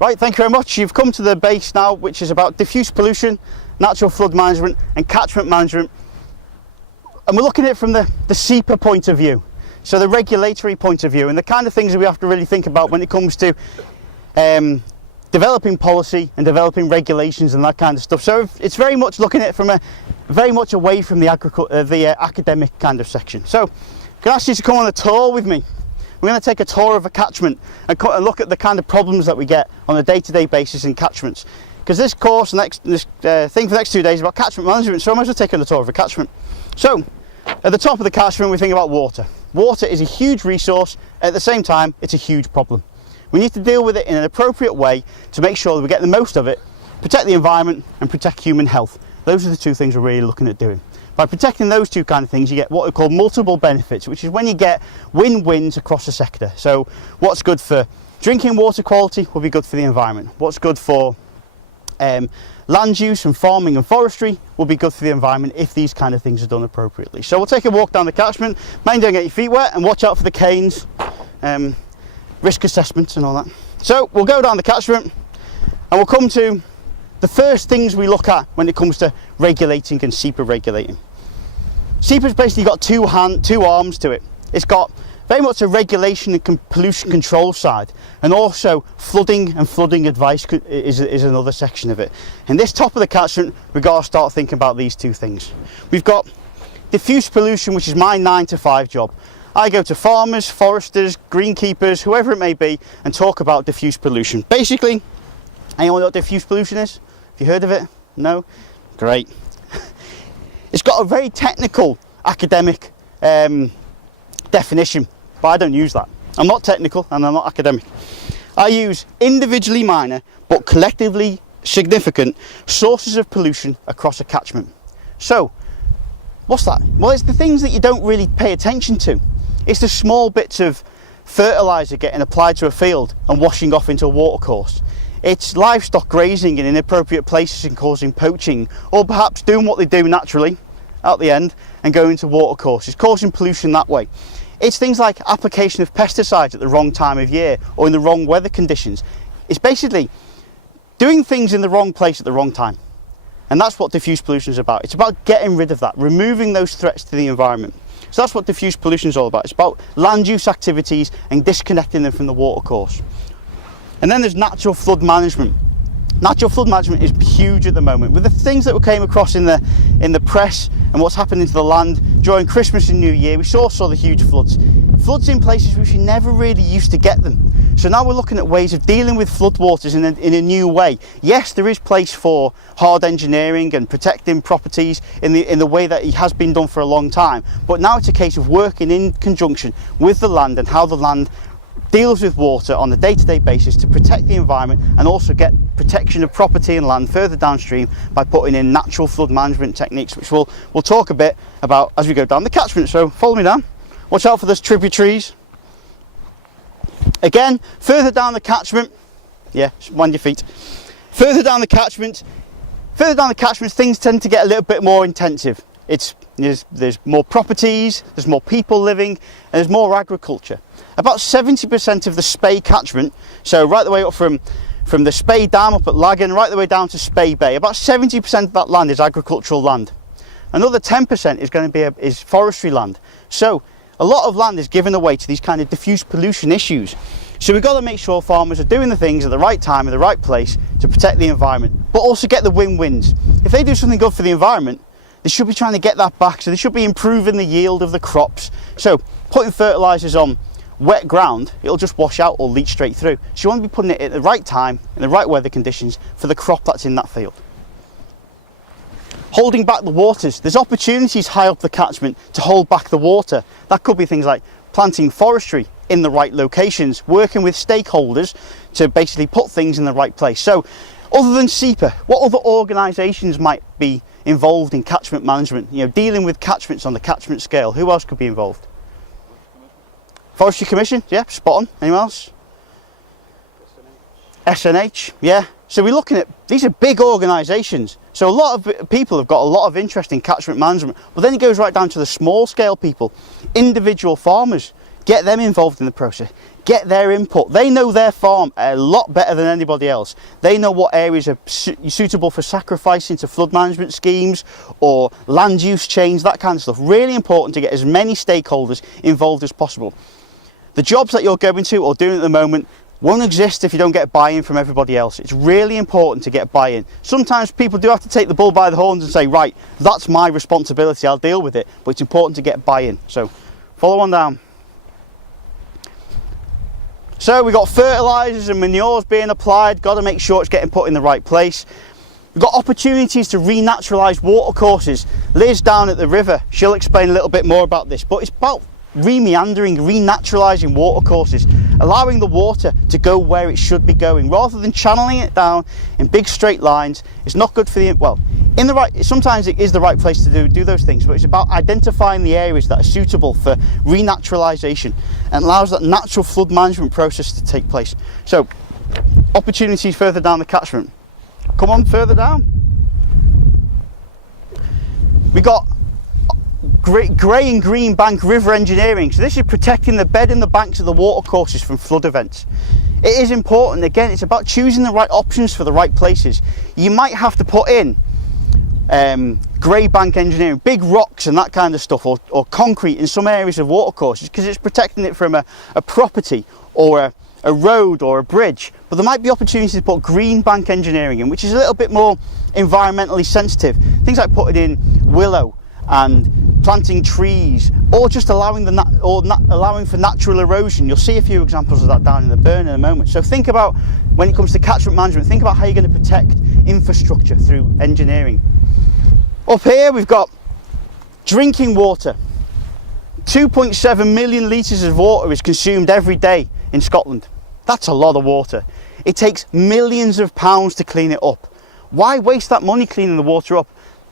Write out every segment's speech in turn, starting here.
Right, thank you very much. You've come to the base now, which is about diffuse pollution, natural flood management and catchment management. And we're looking at it from the SEPA point of view, so the regulatory point of view, and the kind of things that we have to really think about when it comes to developing policy and developing regulations and that kind of stuff. So it's very much looking at it from very much away from the academic kind of section. So can I ask you to come on a tour with me? We're going to take a tour of a catchment and look at the kind of problems that we get on a day-to-day basis in catchments. Because this course, this thing for the next 2 days is about catchment management, so I might as well take on a tour of a catchment. So, at the top of the catchment we think about water. Water is a huge resource, at the same time it's a huge problem. We need to deal with it in an appropriate way to make sure that we get the most of it, protect the environment and protect human health. Those are the two things we're really looking at doing. By protecting those two kind of things, you get what we call multiple benefits, which is when you get win-wins across the sector. So what's good for drinking water quality will be good for the environment. What's good for land use and farming and forestry will be good for the environment if these kind of things are done appropriately. So we'll take a walk down the catchment. Mind don't get your feet wet and watch out for the canes, risk assessments and all that. So we'll go down the catchment and we'll come to the first things we look at when it comes to regulating and SEPA regulating. SEPA's basically got two arms to it. It's got very much a regulation and pollution control side, and also flooding and flooding advice is another section of it. In this top of the catchment, we've got to start thinking about these two things. We've got diffuse pollution, which is my 9 to 5 job. I go to farmers, foresters, greenkeepers, whoever it may be, and talk about diffuse pollution. Basically, anyone know what diffuse pollution is? Have you heard of it? No? Great. It's got a very technical academic definition, but I don't use that. I'm not technical and I'm not academic. I use individually minor but collectively significant sources of pollution across a catchment. So, what's that? Well, it's the things that you don't really pay attention to. It's the small bits of fertiliser getting applied to a field and washing off into a watercourse. It's livestock grazing in inappropriate places and causing poaching, or perhaps doing what they do naturally at the end and going into watercourses, causing pollution that way. It's things like application of pesticides at the wrong time of year or in the wrong weather conditions. It's basically doing things in the wrong place at the wrong time. And that's what diffuse pollution is about. It's about getting rid of that, removing those threats to the environment. So that's what diffuse pollution is all about. It's about land use activities and disconnecting them from the watercourse. And then there's natural flood management. Natural flood management is huge at the moment. With the things that we came across in the press and what's happening to the land during Christmas and New Year, we saw the huge floods. Floods in places which we never really used to get them. So now we're looking at ways of dealing with floodwaters in a new way. Yes, there is place for hard engineering and protecting properties in the way that it has been done for a long time. But now it's a case of working in conjunction with the land and how the land deals with water on a day-to-day basis to protect the environment and also get protection of property and land further downstream by putting in natural flood management techniques, which we'll talk a bit about as we go down the catchment. So follow me down. Watch out for those tributaries. Again, further down the catchment, yeah, wind your feet. Further down the catchment, things tend to get a little bit more intensive. There's more properties, there's more people living, and there's more agriculture. About 70% of the Spey catchment, so right the way up from the Spey Dam up at Lagan, right the way down to Spey Bay, about 70% of that land is agricultural land. Another 10% is going to be forestry land. So a lot of land is given away to these kind of diffuse pollution issues. So we've got to make sure farmers are doing the things at the right time in the right place to protect the environment, but also get the win-wins. If they do something good for the environment, they should be trying to get that back, so they should be improving the yield of the crops. So putting fertilisers on wet ground, it'll just wash out or leach straight through. So you want to be putting it at the right time, in the right weather conditions for the crop that's in that field. Holding back the waters. There's opportunities high up the catchment to hold back the water. That could be things like planting forestry in the right locations, working with stakeholders to basically put things in the right place. So other than SEPA, what other organisations might be involved in catchment management, dealing with catchments on the catchment scale? Who else could be involved? Forestry Commission, yeah, spot on. Anyone else? SNH, yeah. So we're looking at, these are big organisations. So a lot of people have got a lot of interest in catchment management, but then it goes right down to the small scale people, individual farmers, Get them involved in the process. Get their input. They know their farm a lot better than anybody else. They know what areas are suitable for sacrificing to flood management schemes or land use change, that kind of stuff. Really important to get as many stakeholders involved as possible. The jobs that you're going to or doing at the moment won't exist if you don't get buy-in from everybody else. It's really important to get buy-in. Sometimes people do have to take the bull by the horns and say, right, that's my responsibility, I'll deal with it. But it's important to get buy-in. So follow on down. So we've got fertilisers and manures being applied. Got to make sure it's getting put in the right place. We've got opportunities to renaturalise watercourses. Liz down at the river, she'll explain a little bit more about this, but it's about remeandering, renaturalising watercourses, allowing the water to go where it should be going rather than channeling it down in big straight lines. It's not good for the, well, in the right, sometimes it is the right place to do those things, but it's about identifying the areas that are suitable for renaturalisation and allows that natural flood management process to take place. So opportunities further down the catchment. Come on, further down. We got grey and green bank river engineering. So this is protecting the bed and the banks of the watercourses from flood events. It is important, again, it's about choosing the right options for the right places. You might have to put in grey bank engineering, big rocks and that kind of stuff, or concrete in some areas of watercourses because it's protecting it from a property or a road or a bridge. But there might be opportunities to put green bank engineering in, which is a little bit more environmentally sensitive. Things like putting in willow and planting trees, or just allowing allowing for natural erosion. You'll see a few examples of that down in the burn in a moment. So think about, when it comes to catchment management, think about how you're going to protect infrastructure through engineering. Up here we've got drinking water. 2.7 million litres of water is consumed every day in Scotland. That's a lot of water. It takes millions of pounds to clean it up. Why waste that money cleaning the water up?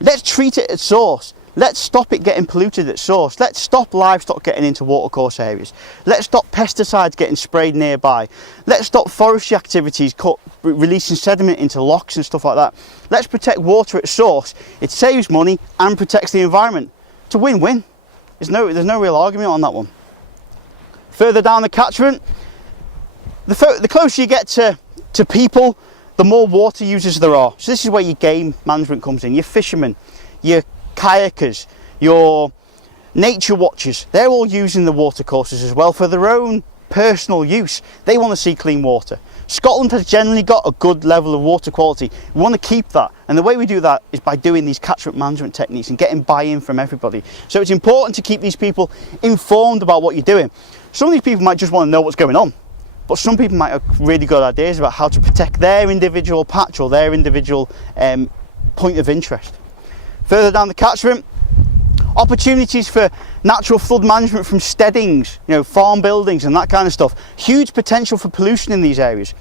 Let's treat it at source. Let's stop it getting polluted at source. Let's stop livestock getting into watercourse areas. Let's stop pesticides getting sprayed nearby. Let's stop forestry activities releasing sediment into lochs and stuff like that. Let's protect water at source. It saves money and protects the environment. It's a win-win. There's no real argument on that one. Further down the catchment, the closer you get to people, the more water users there are. So this is where your game management comes in. Your fishermen, your kayakers, your nature watchers, they're all using the water courses as well for their own personal use. They want to see clean water. Scotland has generally got a good level of water quality. We want to keep that, and the way we do that is by doing these catchment management techniques and getting buy-in from everybody. So it's important to keep these people informed about what you're doing. Some of these people might just want to know what's going on, but some people might have really good ideas about how to protect their individual patch or their individual point of interest. Further down the catchment, opportunities for natural flood management from steadings, farm buildings and that kind of stuff. Huge potential for pollution in these areas.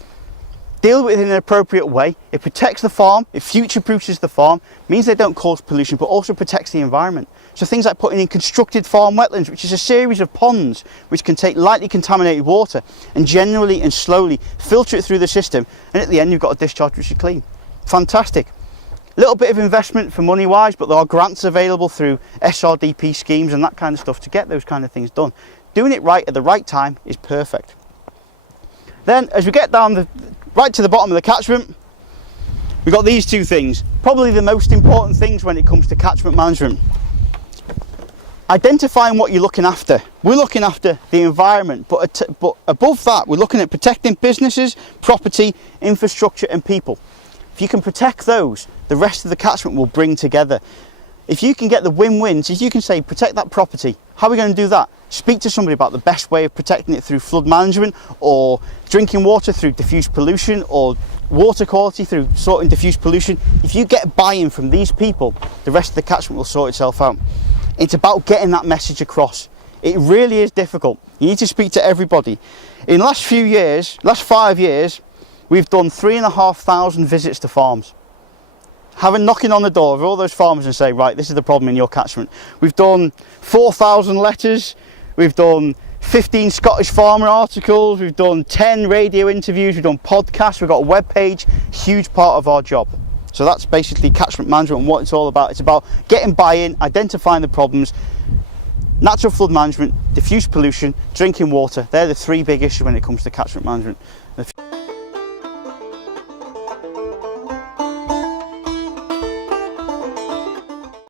Deal with it in an appropriate way. It protects the farm, it future-proofs the farm, means they don't cause pollution, but also protects the environment. So things like putting in constructed farm wetlands, which is a series of ponds which can take lightly contaminated water and generally and slowly filter it through the system, and at the end you've got a discharge which is clean. Fantastic. Little bit of investment for money wise, but there are grants available through SRDP schemes and that kind of stuff to get those kind of things done. Doing it right at the right time is perfect. Then as we get down right to the bottom of the catchment, we've got these two things, probably the most important things when it comes to catchment management. Identifying what you're looking after. We're looking after the environment, but above that we're looking at protecting businesses, property, infrastructure and people. If you can protect those, the rest of the catchment will bring together. If you can get the win-wins, if you can say protect that property, how are we going to do that? Speak to somebody about the best way of protecting it through flood management, or drinking water through diffuse pollution, or water quality through sorting diffuse pollution. If you get buy-in from these people, the rest of the catchment will sort itself out. It's about getting that message across. It really is difficult. You need to speak to everybody. In the last 5 years, we've done 3,500 visits to farms. Having knocking on the door of all those farmers and say, right, this is the problem in your catchment. We've done 4,000 letters, we've done 15 Scottish farmer articles, we've done 10 radio interviews, we've done podcasts, we've got a web page, huge part of our job. So that's basically catchment management and what it's all about. It's about getting buy-in, identifying the problems, natural flood management, diffuse pollution, drinking water. They're the three big issues when it comes to catchment management.